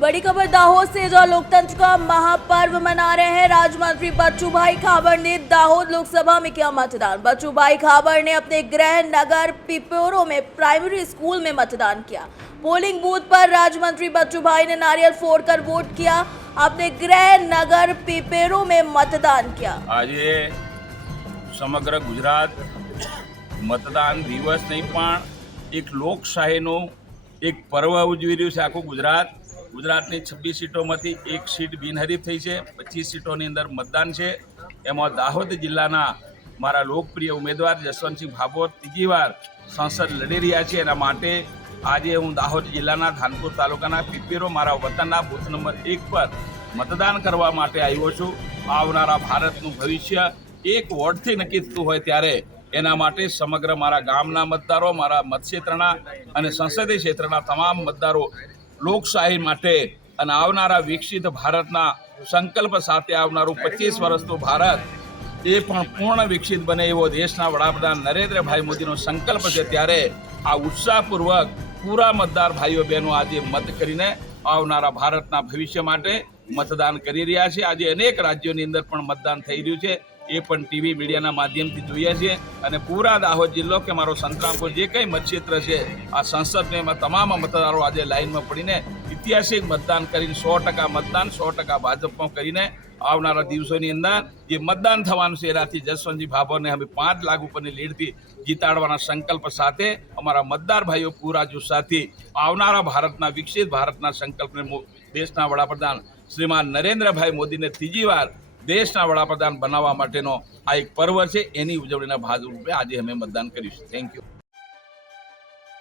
बड़ी खबर दाहोद से, जो लोकतंत्र का महापर्व मना रहे हैं। राज्य मंत्री बच्चूभाई खाबड़ ने दाहोद लोकसभा में किया मतदान। बच्चूभाई खाबड़ ने अपने गृह नगर पिपरों में प्राइमरी स्कूल में मतदान किया। पोलिंग बूथ पर राज्य मंत्री बच्चूभाई ने नारियल फोड़कर वोट किया। अपने गृह नगर पिपरों में मतदान किया। आज समग्र गुजरात मतदान दिवस नहीं पण एक लोकशाहीनो एक पर्व उजवी रह्યું છે આખું ગુજરાતની 26 સીટોમાંથી એક સીટ બિનહરીફ થઈ છે। 25 સીટોની અંદર મતદાન છે। એમાં દાહોદ જિલ્લાના મારા લોકપ્રિય ઉમેદવાર જસવંતસિંહ ભાભોર ત્રીજી વાર સંસદ લડી રહ્યા છે। એના માટે આજે હું દાહોદ જિલ્લાના ધાનપુર તાલુકાના પીપેરો મારા વતનના બૂથ નંબર 1 પર મતદાન કરવા માટે આવ્યો છું। આવનારા ભારતનું ભવિષ્ય એક વોટથી નક્કી થતું હોય ત્યારે એના માટે સમગ્ર મારા ગામના મતદારો, મારા મતક્ષેત્રના અને સંસદીય ક્ષેત્રના તમામ મતદારો લોકશાહી માટે અને આવનારા વિકસિત ભારતના સંકલ્પ સાથે આવનારું 25 વર્ષનું ભારત એ પણ પૂર્ણ વિકસિત બને એવો દેશના વડાપ્રધાન નરેન્દ્રભાઈ મોદીનો સંકલ્પ છે। ત્યારે આ ઉત્સાહપૂર્વક પૂરા મતદાર ભાઈઓ બહેનો આજે મત કરીને આવનારા ભારતના ભવિષ્ય માટે મતદાન કરી રહ્યા છે। આજે અનેક રાજ્યોની અંદર પણ મતદાન થઈ રહ્યું છે। એ પણ ટીવી મીડિયાના માધ્યમથી જોઈએ છીએ અને પૂરા દાહોદ જિલ્લો કે મારો સંતરામપુર જે કંઈ મતક્ષેત્ર છે આ સંસદને એમાં તમામ મતદારો આજે લાઇનમાં પડીને ઐતિહાસિક મતદાન કરીને 100% મતદાન 100% ભાજપમાં કરીને આવનારા દિવસોની અંદર જે મતદાન થવાનું છે એનાથી જસવંતસિંહ ભાભોરને અમે 5 લાખ ઉપરની લીડથી જીતાડવાના સંકલ્પ સાથે અમારા મતદાર ભાઈઓ પૂરા જુસ્સાથી આવનારા ભારતના વિકસિત ભારતના સંકલ્પને દેશના વડાપ્રધાન શ્રીમાન નરેન્દ્રભાઈ મોદીને ત્રીજી વાર દેશના વડાપ્રધાન બનાવવા માટેનો આ એક પર્વ છે। એની ઉજવણીના ભાગરૂપે આજે અમે મતદાન કરીશું। Thank you.